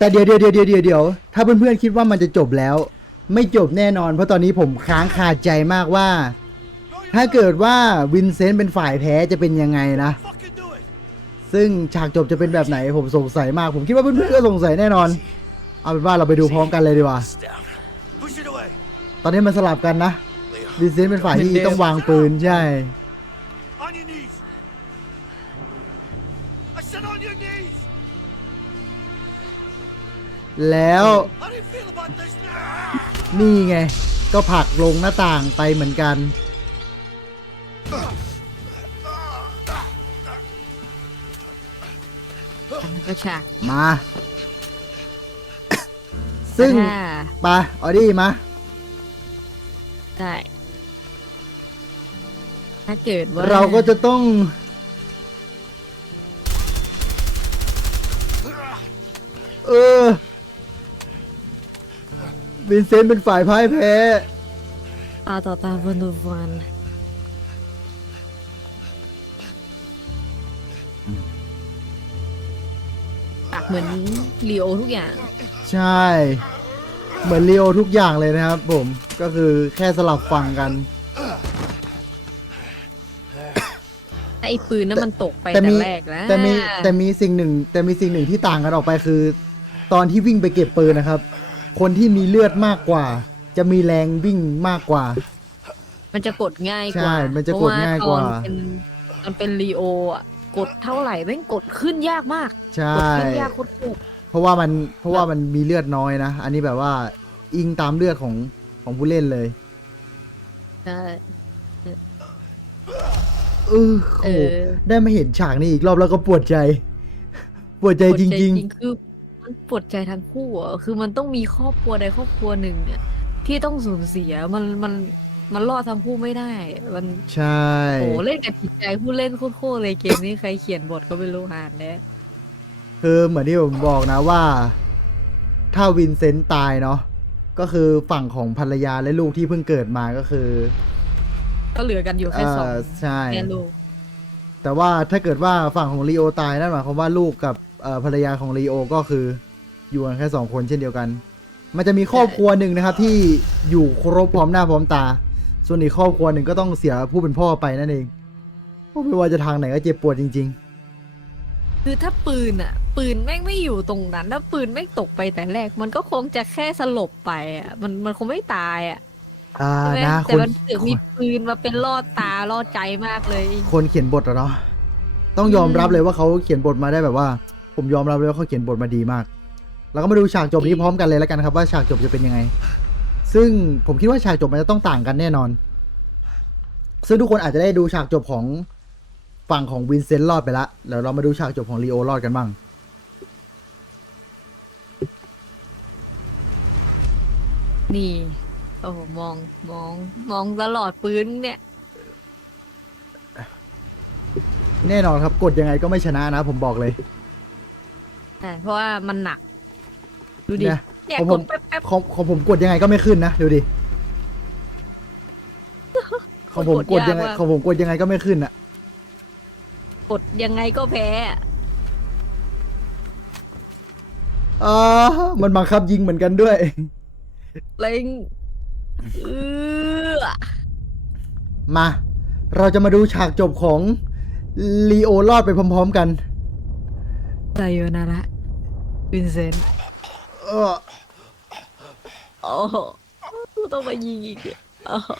แต่เดี๋ยวเดี๋ยวเดี๋ยวเดี๋ยวเดี๋ยวเดี๋ยวถ้าเพื่อนๆคิดว่ามันจะจบแล้ว ไม่จบแน่นอน เพราะตอนนี้ผมค้างคาใจมากว่า ถ้าเกิดว่าวินเซนต์เป็นฝ่ายแพ้จะเป็นยังไงนะ ซึ่งฉากจบจะเป็นแบบไหนผมสงสัยมาก ผมคิดว่าเพื่อนๆก็สงสัยแน่นอน เอาเป็นว่าเราไปดูพร้อมกันเลยดีกว่า ตอนนี้มันสลับกันนะวินเซนต์เป็นฝ่ายที่ต้องวางปืนใช่ แล้ว How do you feel about this? นี่ไง ก็ผลักลงหน้าต่างไปเหมือนกันแล้วก็ฉากมา ซึ่งถ้าไปออดี้มา ได้ถ้าเกิดว่าเราก็จะต้อง เออ วินเซนต์เป็นฝ่ายพ่ายแพ้ ตาต่อตาวันต่อวันปากเหมือนลีโอทุกอย่าง ใช่ เหมือนลีโอทุกอย่างเลยนะครับผม ก็คือแค่สลับฟังกันไอ้ปืนนั้นมันตกไปแต่แต่มีแรกนะแต่มีแต่มีสิ่งหนึ่ง แต่มีสิ่งหนึ่งที่ต่างกันออกไปคือ ตอนที่วิ่งไปเก็บปืนนะครับ คนที่มีเลือดมากกว่า จะมีแรงวิ่งมากกว่า มันจะกดง่ายกใช่ว่ามันจะกดง่ายกว่า เพระตอนเป็นตอนเป็นลีโออะกดเท่าไหร่แม่งกดขึ้นยากมากใช่ กดขึ้นยากโคตรเพราะว่ามันเพราะว่ามันมีเลือดน้อยนะ อันนี้แบบว่าอิงตามเลือดของของผู้เล่นเลยๆใช่เออเอโอ้โหอได้มาเห็นฉากนี้อีกรอบแล้วก็ปวดใจ ปวดใจจริง ๆ คือ มันปวดใจทั้งคู่อะคือมันต้องมีครอบครัวใดครอบครัวหนึ่งเนี่ยที่ต้องสูญเสียมันมันมันรอดทั้งคู่ไม่ได้ มันๆใช่โอ้เล่นกับจิตใจผู้เล่นโคตรๆเลยเกมนี้ใครเขียนบทก็ไม่รู้หานแน่คือเหมือนที่ผมบอกนะว่า ถ้าวินเซนต์ตายเนาะก็คือฝั่งของภรรยาและลูกที่เพิ่งเกิดมาก็คือ ก็เหลือกันอยู่แค่สองเออใช่แม่ลูกแต่ว่าถ้าเกิดว่าฝั่งของลีโอตายนั่นหมายความว่าลูกกับเอ่อ ภรรยาของลีโอก็คืออยู่กันแค่สองคนเช่นเดียวกัน มันจะมีครอบครัวหนึ่งนะครับ ที่อยู่ครบพร้อมหน้าพร้อมตา ส่วนอีกครอบครัวหนึ่งก็ต้องเสียผู้เป็นพ่อไปนั่นเองโอ้ไม่ว่าจะทางไหนก็เจ็บปวดจริงคือถ้าปืนอะปืนแม่งไม่อยู่ตรงนั้น ถ้าปืนแม่งตกไปแต่แรก มันก็คงจะแค่สลบไปอะมันมันคงไม่ตายอะๆอ่าใช่ไหมนะแต่คนมันเสือกมีปืนมาเป็นล่อตาล่อใจมากเลย คนเขียนบทอะเนาะต้องยอมรับเลยว่าเขาเขียนบทมาได้แบบว่า ผมยอมรับเลยว่าเขาเขียนบทมาดีมาก แล้วก็มาดูฉากจบนี้พร้อมกันเลยแล้วกันครับว่าฉากจบจะเป็นยังไง ซึ่งผมคิดว่าฉากจบมันจะต้องต่างกันแน่นอน ซึ่งทุกคนอาจจะได้ดูฉากจบของฝั่งของวินเซนต์รอดไปละเดี๋ยวเรามาดูฉากจบของลีโอรอดกันบ้างนี่ โอ้โหมอง มอง มองตลอดปืนเนี่ย แน่นอนครับกดยังไงก็ไม่ชนะนะ ผมบอกเลย ใช่เพราะว่ามันหนัก ดูดิ เนี่ย เนี่ยของกผดมแป๊บแป๊บ ของของผมกดยังไงก็ไม่ขึ้นนะดูดิ ของผมกดยังไงของผมกดยังไงก็ไม่ขึ้นอะกดยังไงก็แพ้อะอ่ามันบังคับยิงเหมือนกันด้วย เล็งเออมา เราจะมาดูฉากจบของลีโอรอดไปพร้อม ๆ กัน さよなら、雲仙。ああ。子供に逃げ。あ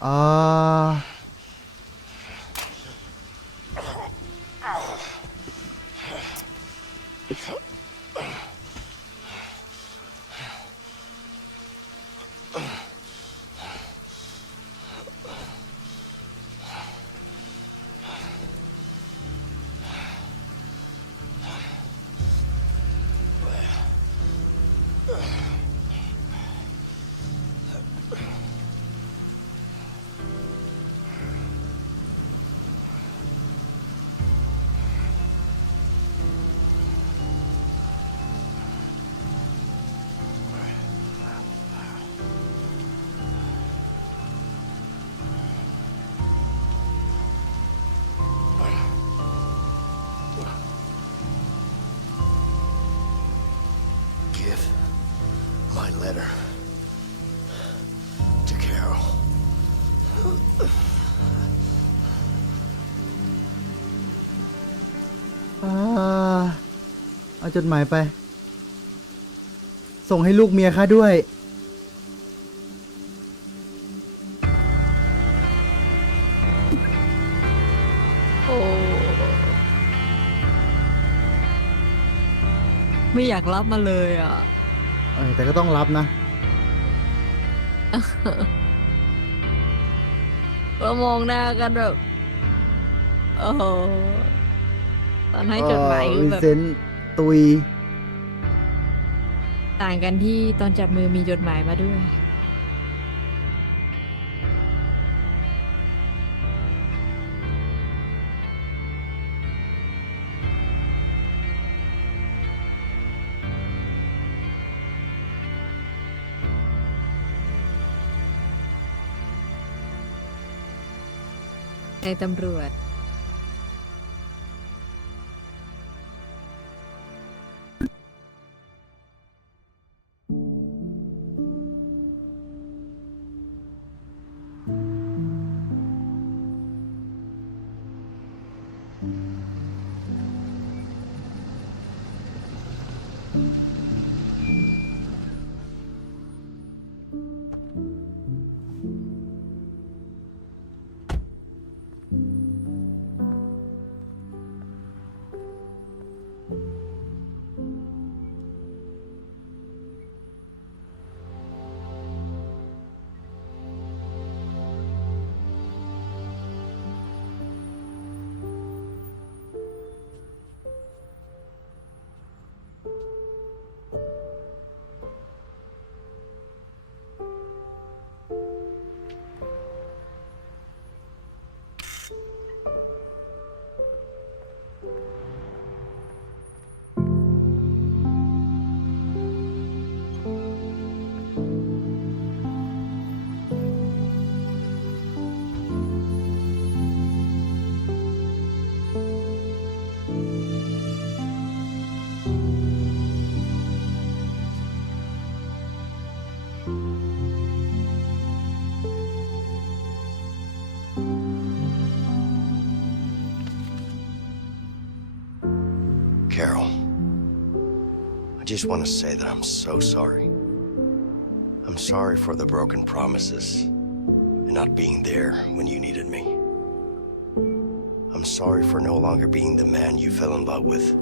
あ。 จดหมายไป ส่งให้ลูกเมียข้าด้วย โอ้ไม่อยากรับมาเลยอะ เออแต่ก็ต้องรับนะ เรามองหน้ากันแบบ โอ้โหตอนให้จดหมายคือวินแบบ เซนต์ ตุย ต่างกันที่ตอนจับมือมีจดหมายมาด้วย ในตำรวจ just want to say that I'm so sorry. I'm sorry for the broken promises and not being there when you needed me. I'm sorry for no longer being the man you fell in love with.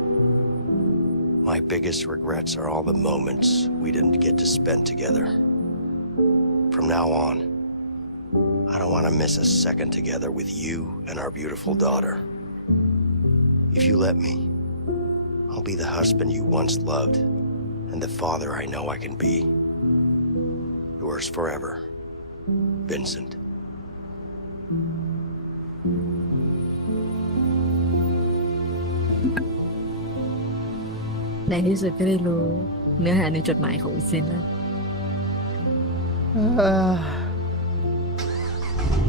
My biggest regrets are all the moments we didn't get to spend together. From now on, I don't want to miss a second together with you and our beautiful daughter. If you let me, I'll be the husband you once loved and the father I know I can be. Yours forever, Vincent. ในที่สุดก็ได้รู้เนื้อหาในจดหมายของวิเซนต์แล้วอ่า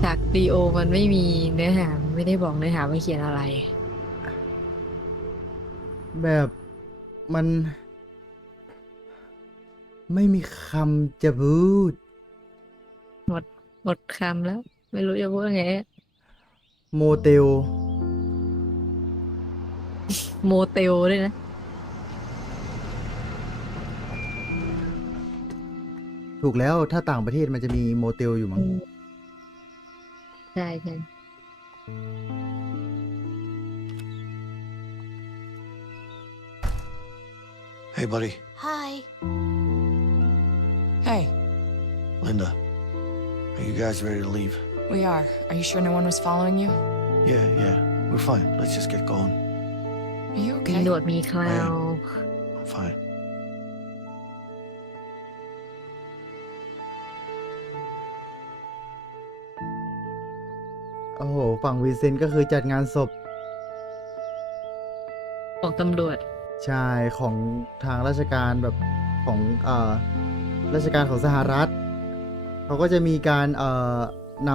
จากดีโอมันไม่มีเนื้อหามันไม่ได้บอกเนื้อหาว่าเขียนอะไร แบบมัน ไม่มีคำจะพูดหมดหมดคำแล้ว ไม่รู้จะพูดยังไง โมเตล โมเตลด้วยนะ ถูกแล้วถ้าต่างประเทศมันจะมีโมเตลอยู่มั้ง ใช่ใช่ Hey, buddy. Hi. Hey, Linda, are you guys ready to leave? we are. Are you sure no one was following you? Yeah, yeah. We're fine. Let's just get going. Are you มี okay? หนวดมีเคราว I'm fine. โอ้โห ฝั่งวินเซนต์ก็คือจัดงานศพของตำรวจใช่ของทางราชการแบบของเอ่อ ราชการของสหรัฐ เขาก็จะมีการเอ่อน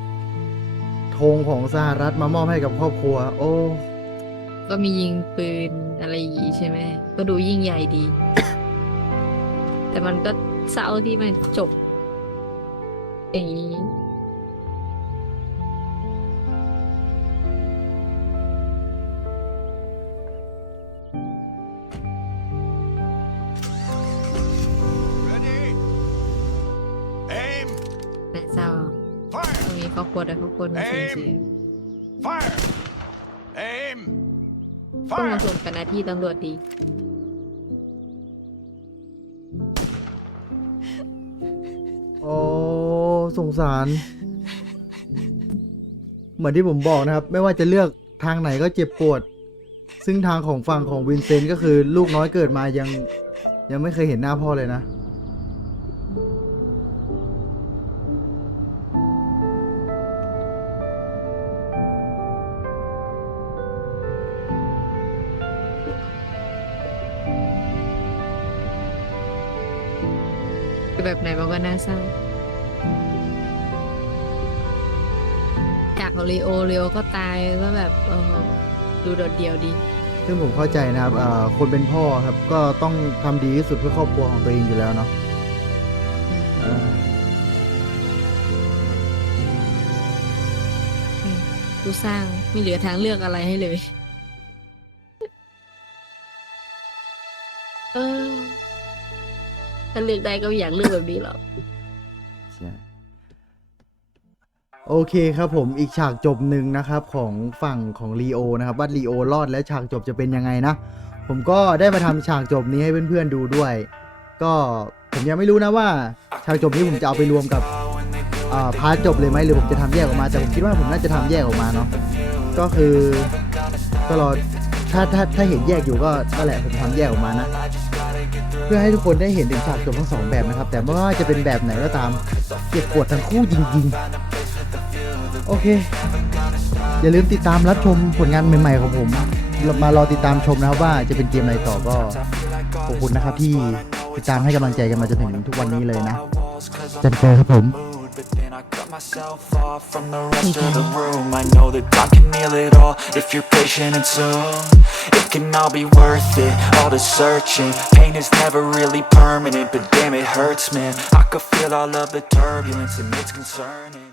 ำธงของสหรัฐมามอบให้กับครอบครัว โอ้ ก็มียิงปืนอะไรอย่างงี้ใช่ไหม ก็ดูยิ่งใหญ่ดี แต่มันก็เศร้าที่มันจบอย่างนี้ ครอบครัวแต่ครอบครัวมีสูญเสีย Fire! Aim! ต้องมา Fire! ส่วนกับหน้าที่ตำรวจดี โอ้สงสาร เหมือนที่ผมบอกนะครับ ไม่ว่าจะเลือกทางไหนก็เจ็บปวด ซึ่งทางของฝั่งของวินเซนต์ก็คือลูกน้อยเกิดมายัง ยังไม่เคยเห็นหน้าพ่อเลยนะ แบบไหนมันก็น่าเศร้าจากของลีโอลีโอก็ตายก็แบบเออดูโดดเดี่ยวดี ซึ่งผมเข้าใจนะครับอ่าคนเป็นพ่อครับ ก็ต้องทำดีที่สุดเพื่อครอบครัวของตัวเองอยู่แล้วเนาะเออดูสร้างไม่เหลือทางเลือกอะไรให้เลย เออ ถ้าเลือกได้ก็ไม่อยากเลือกแบบนี้หรอก ใช่โอเคครับผมอีกฉากจบหนึ่งนะครับของฝั่งของลีโอนะครับ ว่าลีโอรอดและฉากจบจะเป็นยังไงนะ ผมก็ได้มาทำฉากจบนี้ให้เพื่อนๆดูด้วย ก็ผมยังไม่รู้นะว่า ฉากจบนี้ผมจะเอาไปรวมกับอ่าพาร์ทจบเลยไหมหรือผมจะทำแยกออกมาแต่ผมคิดว่าผมน่าจะทำแยกออกมาเนาะก็คือก็รอถ้าถ้าถ้าเห็นแยกอยู่ก็ก็แหละผมทำแยกออกมานะ พื่อให้ทุกคนได้เห็นถึงฉากจบทั้งสองแบบนะครับ แต่ไม่ว่าจะเป็นแบบไหนก็ตามเจ็บปวดทั้งคู่จริงๆ โอเค อย่าลืมติดตามรับชมผลงานใหม่ๆของผม มารอติดตามชมนะครับว่าจะเป็นเกมอะไรต่อก็ขอบคุณนะครับที่ติดตามให้กำลังใจกันมาจนถึงทุกวันนี้เลยนะจันเจอครับผม Then I cut myself off from the rest of the room. I know that I can heal it all if you're patient and soon. It can all be worth it, all the searching. Pain is never really permanent, but damn, it hurts, man. I could feel all of the turbulence, and it's concerning.